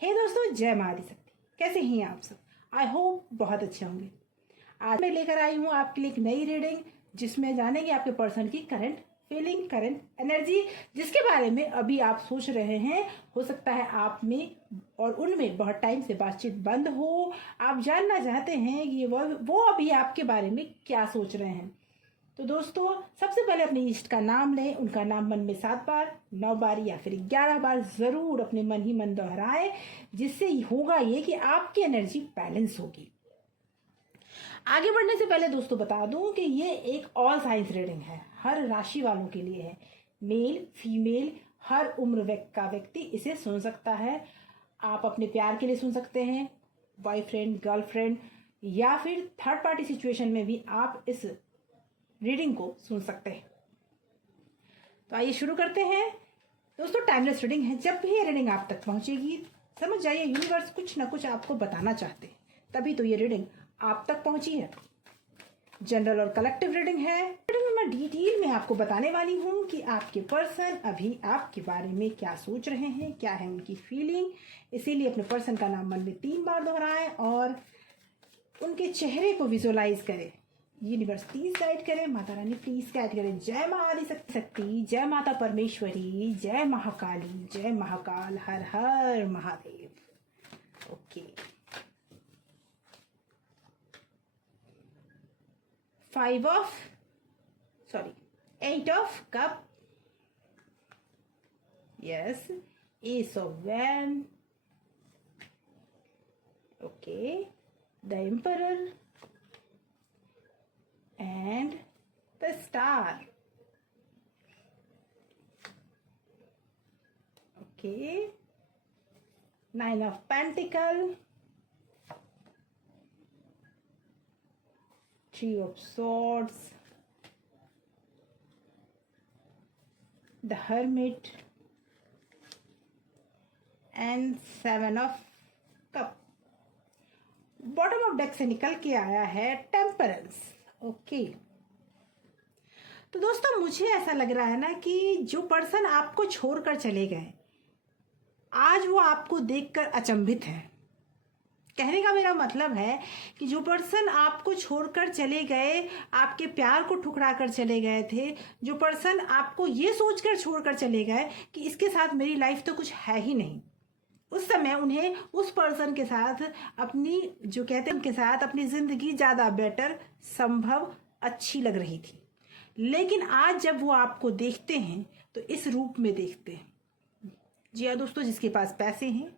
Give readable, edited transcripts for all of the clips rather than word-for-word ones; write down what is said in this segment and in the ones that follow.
हे दोस्तों, जय माँ आदि शक्ति। कैसे हैं आप सब? आई होप बहुत अच्छे होंगे। आज मैं लेकर आई हूँ आपके लिए एक नई रीडिंग, जिसमें जानेंगे आपके पर्सन की करंट फीलिंग, करंट एनर्जी, जिसके बारे में अभी आप सोच रहे हैं। हो सकता है आप में और उनमें बहुत टाइम से बातचीत बंद हो। आप जानना चाहते हैं कि वो अभी आपके बारे में क्या सोच रहे हैं। तो दोस्तों, सबसे पहले अपने इष्ट का नाम लें। उनका नाम मन में 7 बार, 9 बार या फिर 11 बार जरूर अपने मन ही मन दोहराएं, जिससे होगा ये कि आपकी एनर्जी बैलेंस होगी। आगे बढ़ने से पहले दोस्तों बता दूं कि ये एक ऑल साइंस रीडिंग है, हर राशि वालों के लिए है। मेल फीमेल हर उम्र का व्यक्ति इसे सुन सकता है। आप अपने प्यार के लिए सुन सकते हैं, बॉयफ्रेंड गर्लफ्रेंड या फिर थर्ड पार्टी सिचुएशन में भी आप इस रीडिंग को सुन सकते हैं। तो आइए शुरू करते हैं। दोस्तों, टाइमलेस रीडिंग है। जब भी ये रीडिंग आप तक पहुंचेगी, समझ जाइए यूनिवर्स कुछ ना कुछ आपको बताना चाहते हैं, तभी तो ये रीडिंग आप तक पहुंची है। जनरल और कलेक्टिव रीडिंग है। रीडिंग में मैं डिटेल में आपको बताने वाली हूँ कि आपके पर्सन अभी आपके बारे में क्या सोच रहे हैं, क्या है उनकी फीलिंग। इसीलिए अपने पर्सन का नाम मन में 3 बार दोहराएं और उनके चेहरे को विजुअलाइज करें। यूनिवर्स प्लीज गाइड करें, माता रानी प्लीज गाइड करें। जय माँ आदि शक्ति, जय माता परमेश्वरी, जय महाकाली, जय महाकाल, हर हर Mahadev. Okay, 8 of cup, yes, ace of wand, okay, the emperor and the star, okay, 9 of pentacle, 3 of swords, the hermit and 7 of cup। Bottom of deck से निकल के आया है टेम्परेंस। ओके, तो दोस्तों मुझे ऐसा लग रहा है ना कि जो पर्सन आपको छोड़कर चले गए, आज वो आपको देखकर अचंभित है। कहने का मेरा मतलब है कि जो पर्सन आपको छोड़कर चले गए, आपके प्यार को ठुकरा कर चले गए थे, जो पर्सन आपको ये सोचकर छोड़कर चले गए कि इसके साथ मेरी लाइफ तो कुछ है ही नहीं, उस समय उन्हें उस पर्सन के साथ अपनी, जो कहते हैं, उनके साथ अपनी जिंदगी ज्यादा बेटर, संभव, अच्छी लग रही थी। लेकिन आज जब वो आपको देखते हैं तो इस रूप में देखते हैं। जी हाँ दोस्तों, जिसके पास पैसे हैं,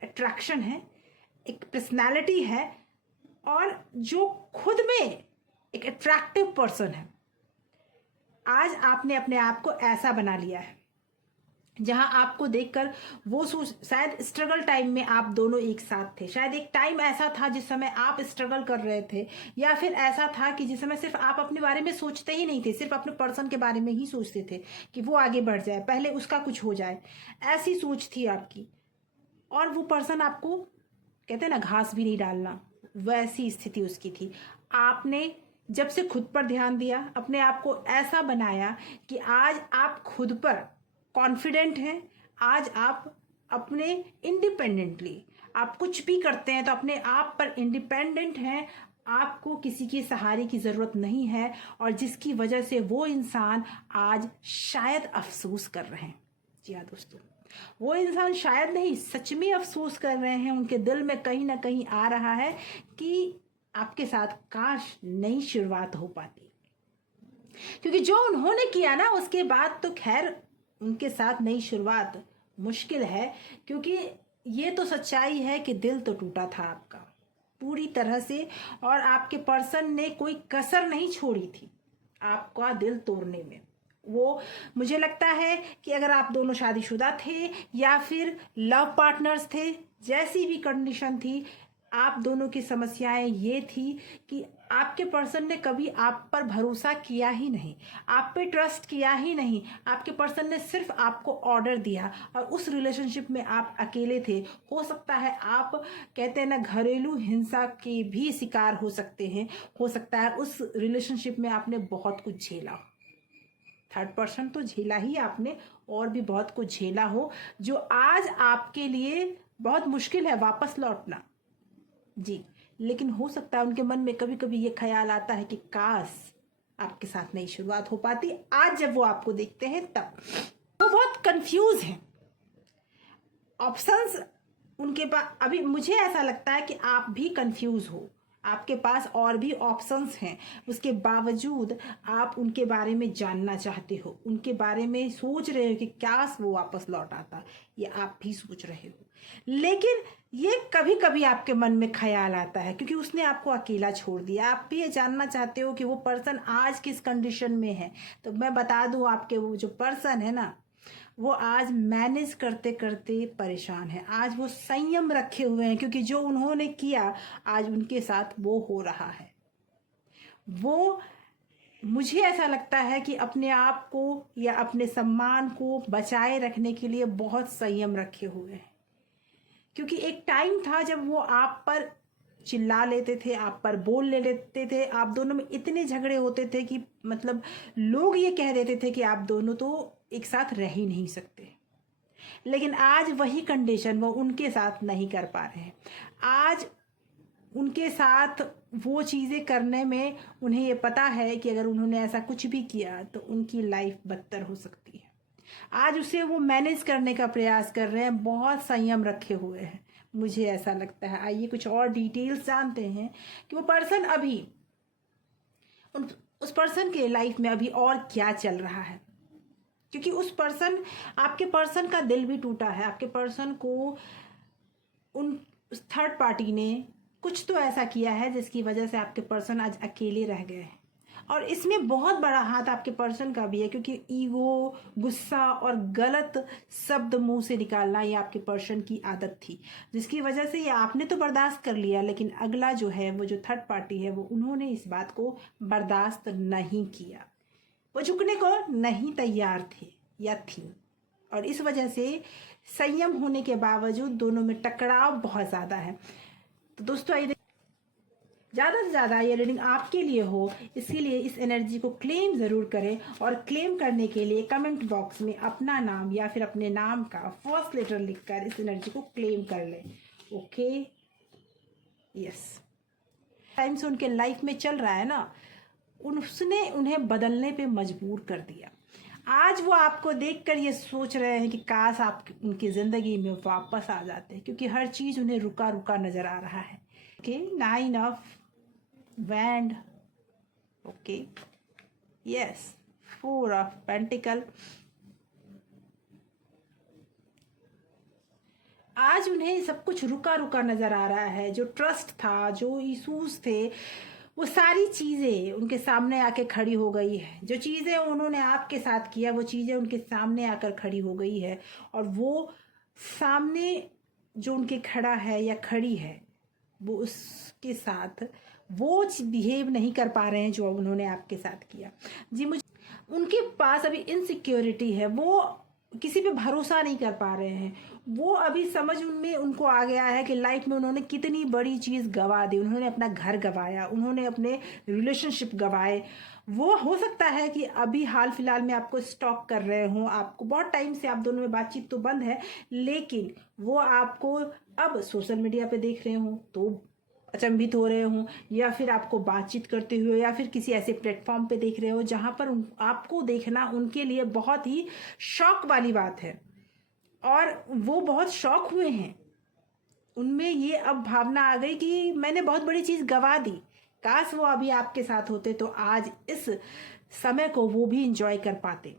अट्रैक्शन है, एक पर्सनालिटी है और जो खुद में एक अट्रैक्टिव पर्सन है, आज आपने अपने आप को ऐसा बना लिया है जहां आपको देखकर वो शायद स्ट्रगल टाइम में आप दोनों एक साथ थे। शायद एक टाइम ऐसा था जिस समय आप स्ट्रगल कर रहे थे, या फिर ऐसा था कि जिस समय सिर्फ आप अपने बारे में सोचते ही नहीं थे, सिर्फ अपने पर्सन के बारे में ही सोचते थे कि वो आगे बढ़ जाए, पहले उसका कुछ हो जाए, ऐसी सोच थी आपकी। और वो पर्सन आपको, कहते हैं ना, घास भी नहीं डालना, वैसी स्थिति उसकी थी। आपने जब से खुद पर ध्यान दिया, अपने आप को ऐसा बनाया कि आज आप खुद पर कॉन्फिडेंट हैं। आज आप अपने इंडिपेंडेंटली आप कुछ भी करते हैं तो अपने आप पर इंडिपेंडेंट हैं। आपको किसी की सहारे की जरूरत नहीं है, और जिसकी वजह से वो इंसान आज शायद अफसोस कर रहे हैं। जी हाँ दोस्तों, वो इंसान शायद नहीं, सच में अफसोस कर रहे हैं। उनके दिल में कहीं ना कहीं आ रहा है कि आपके साथ काश नई शुरुआत हो पाती, क्योंकि जो उन्होंने किया ना, उसके बाद तो खैर उनके साथ नई शुरुआत मुश्किल है। क्योंकि ये तो सच्चाई है कि दिल तो टूटा था आपका पूरी तरह से, और आपके पर्सन ने कोई कसर नहीं छोड़ी थी आपका दिल तोड़ने में। वो, मुझे लगता है कि अगर आप दोनों शादीशुदा थे या फिर लव पार्टनर्स थे, जैसी भी कंडीशन थी, आप दोनों की समस्याएं ये थी कि आपके पर्सन ने कभी आप पर भरोसा किया ही नहीं, आप पे ट्रस्ट किया ही नहीं। आपके पर्सन ने सिर्फ आपको ऑर्डर दिया और उस रिलेशनशिप में आप अकेले थे। हो सकता है आप, कहते हैं ना, घरेलू हिंसा के भी शिकार हो सकते हैं। हो सकता है उस रिलेशनशिप में आपने बहुत कुछ झेला। थर्ड पर्सन तो झेला ही आपने, और भी बहुत कुछ झेला हो जो आज आपके लिए बहुत मुश्किल है वापस लौटना। जी, लेकिन हो सकता है उनके मन में कभी कभी ये ख्याल आता है कि काश आपके साथ नई शुरुआत हो पाती। आज जब वो आपको देखते हैं तब वो बहुत कंफ्यूज हैं। ऑप्शंस उनके पास, अभी मुझे ऐसा लगता है कि आप भी कंफ्यूज हो, आपके पास और भी ऑप्शंस हैं, उसके बावजूद आप उनके बारे में जानना चाहते हो, उनके बारे में सोच रहे हो कि काश वो वापस लौट आता, ये आप भी सोच रहे हो। लेकिन ये कभी कभी आपके मन में ख्याल आता है क्योंकि उसने आपको अकेला छोड़ दिया। आप भी ये जानना चाहते हो कि वो पर्सन आज किस कंडीशन में है। तो मैं बता दूं, आपके वो जो पर्सन है ना, वो आज मैनेज करते करते परेशान है। आज वो संयम रखे हुए हैं क्योंकि जो उन्होंने किया आज उनके साथ वो हो रहा है। वो, मुझे ऐसा लगता है कि अपने आप को या अपने सम्मान को बचाए रखने के लिए बहुत संयम रखे हुए हैं। क्योंकि एक टाइम था जब वो आप पर चिल्ला लेते थे, आप पर बोल ले लेते थे, आप दोनों में इतने झगड़े होते थे कि मतलब लोग ये कह देते थे कि आप दोनों तो एक साथ रह ही नहीं सकते। लेकिन आज वही कंडीशन वो उनके साथ नहीं कर पा रहे हैं। आज उनके साथ वो चीज़ें करने में उन्हें ये पता है कि अगर उन्होंने ऐसा कुछ भी किया तो उनकी लाइफ बदतर हो सकती है। आज उसे वो मैनेज करने का प्रयास कर रहे हैं, बहुत संयम रखे हुए हैं, मुझे ऐसा लगता है। आइए कुछ और डिटेल्स जानते हैं कि वो पर्सन अभी उस पर्सन के लाइफ में अभी और क्या चल रहा है। क्योंकि आपके पर्सन का दिल भी टूटा है। आपके पर्सन को उन थर्ड पार्टी ने कुछ तो ऐसा किया है जिसकी वजह से आपके पर्सन आज अकेले रह गए हैं। और इसमें बहुत बड़ा हाथ आपके पर्सन का भी है क्योंकि ईगो, गुस्सा और गलत शब्द मुंह से निकालना ये आपके पर्सन की आदत थी, जिसकी वजह से ये आपने तो बर्दाश्त कर लिया, लेकिन अगला जो है वो जो थर्ड पार्टी है वो उन्होंने इस बात को बर्दाश्त नहीं किया। वो झुकने को नहीं तैयार थे या थी, और इस वजह से संयम होने के बावजूद दोनों में टकराव बहुत ज़्यादा है। तो दोस्तों, आइए ज़्यादा से ज़्यादा ये रीडिंग आपके लिए हो, इसके लिए इस एनर्जी को क्लेम ज़रूर करें। और क्लेम करने के लिए कमेंट बॉक्स में अपना नाम या फिर अपने नाम का फर्स्ट लेटर लिखकर इस एनर्जी को क्लेम कर लें। Okay, yes. टाइम से उनके लाइफ में चल रहा है ना, उसने उन्हें बदलने पे मजबूर कर दिया। आज वो आपको देखकर ये सोच रहे हैं कि काश आप उनकी ज़िंदगी में वापस आ जाते, क्योंकि हर चीज़ उन्हें रुका रुका नज़र आ रहा है। Okay, 9 of wand, okay, yes, 4 of pentacle. आज उन्हें सब कुछ रुका रुका नज़र आ रहा है। जो ट्रस्ट था, जो इशूज थे, वो सारी चीज़ें उनके सामने आके खड़ी हो गई है। जो चीज़ें उन्होंने आपके साथ किया वो चीज़ें उनके सामने आकर खड़ी हो गई है, और वो सामने जो उनके खड़ा है या खड़ी है वो उसके साथ वो बिहेव नहीं कर पा रहे हैं जो उन्होंने आपके साथ किया। जी, मुझे उनके पास अभी इनसिक्योरिटी है, वो किसी पे भरोसा नहीं कर पा रहे हैं। वो अभी समझ उनमें उनको आ गया है कि लाइफ में उन्होंने कितनी बड़ी चीज़ गंवा दी। उन्होंने अपना घर गंवाया, उन्होंने अपने रिलेशनशिप गंवाए। वो हो सकता है कि अभी हाल फिलहाल में आपको स्टॉक कर रहे हों, आपको बहुत टाइम से आप दोनों में बातचीत तो बंद है, लेकिन वो आपको अब सोशल मीडिया पे देख रहे हों तो अचंभित हो रहे हों, या फिर आपको बातचीत करते हुए या फिर किसी ऐसे प्लेटफॉर्म पे देख रहे हो जहाँ पर आपको देखना उनके लिए बहुत ही शौक वाली बात है, और वो बहुत शौक हुए हैं। उनमें ये अब भावना आ गई कि मैंने बहुत बड़ी चीज़ गंवा दी, काश वो अभी आपके साथ होते तो आज इस समय को वो भी इंजॉय कर पाते।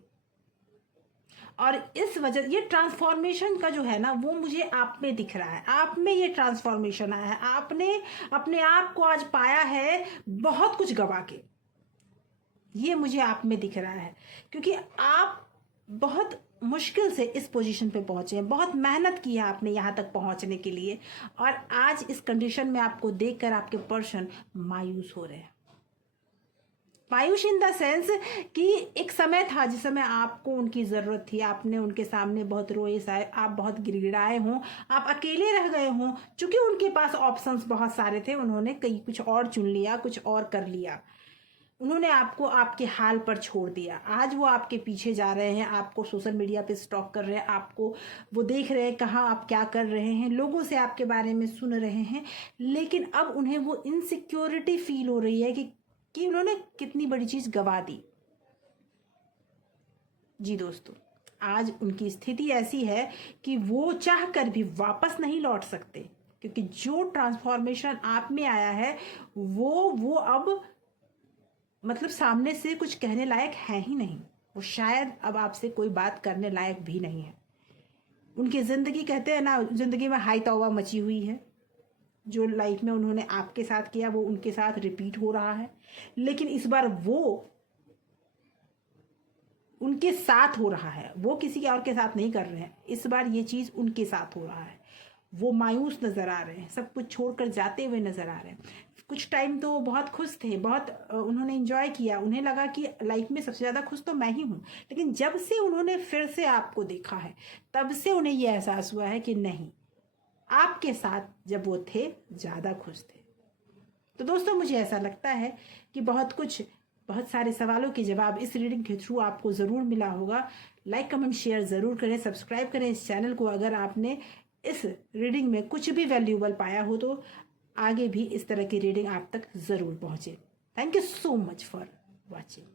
और इस वजह, ये ट्रांसफॉर्मेशन का जो है ना वो मुझे आप में दिख रहा है। आप में ये ट्रांसफॉर्मेशन आया है, आपने अपने आप को आज पाया है बहुत कुछ गवा के। ये मुझे आप में दिख रहा है क्योंकि आप बहुत मुश्किल से इस पोजीशन पे पहुंचे हैं, बहुत मेहनत की है आपने यहाँ तक पहुंचने के लिए, और आज इस कंडीशन में आपको देखकर आपके पर्सन मायूस हो रहे हैं। मायूस इन द सेंस कि एक समय था जिस समय आपको उनकी ज़रूरत थी, आपने उनके सामने बहुत रोए साए, आप बहुत गिड़गिड़ाए हों, आप अकेले रह गए हों। चूंकि उनके पास ऑप्शंस बहुत सारे थे, उन्होंने कई कुछ और चुन लिया, कुछ और कर लिया। उन्होंने आपको आपके हाल पर छोड़ दिया। आज वो आपके पीछे जा रहे हैं, आपको सोशल मीडिया पे स्टॉक कर रहे हैं, आपको वो देख रहे हैं कहाँ आप क्या कर रहे हैं, लोगों से आपके बारे में सुन रहे हैं। लेकिन अब उन्हें वो इनसिक्योरिटी फील हो रही है कि उन्होंने कितनी बड़ी चीज गवा दी। जी दोस्तों, आज उनकी स्थिति ऐसी है कि वो चाह कर भी वापस नहीं लौट सकते, क्योंकि जो ट्रांसफॉर्मेशन आप में आया है वो अब मतलब सामने से कुछ कहने लायक है ही नहीं। वो शायद अब आपसे कोई बात करने लायक भी नहीं है। उनकी जिंदगी, कहते हैं ना, जिंदगी में हाई तौबा मची हुई है। जो लाइफ में उन्होंने आपके साथ किया वो उनके साथ रिपीट हो रहा है, लेकिन इस बार वो उनके साथ हो रहा है, वो किसी और के साथ नहीं कर रहे हैं। इस बार ये चीज उनके साथ हो रहा है। वो मायूस नजर आ रहे हैं, सब कुछ छोड़कर जाते हुए नजर आ रहे हैं। कुछ टाइम तो वो बहुत खुश थे, बहुत उन्होंने एंजॉय किया, उन्हें लगा कि लाइफ में सबसे ज्यादा खुश तो मैं ही हूं। लेकिन जब से उन्होंने फिर से आपको देखा है, तब से उन्हें यह एहसास हुआ है कि नहीं, आपके साथ जब वो थे ज्यादा खुश थे। तो दोस्तों, मुझे ऐसा लगता है कि बहुत सारे सवालों के जवाब इस रीडिंग के थ्रू आपको ज़रूर मिला होगा। लाइक कमेंट शेयर ज़रूर करें, सब्सक्राइब करें इस चैनल को अगर आपने इस रीडिंग में कुछ भी वैल्यूएबल पाया हो, तो आगे भी इस तरह की रीडिंग आप तक ज़रूर पहुंचे। Thank you so much for watching.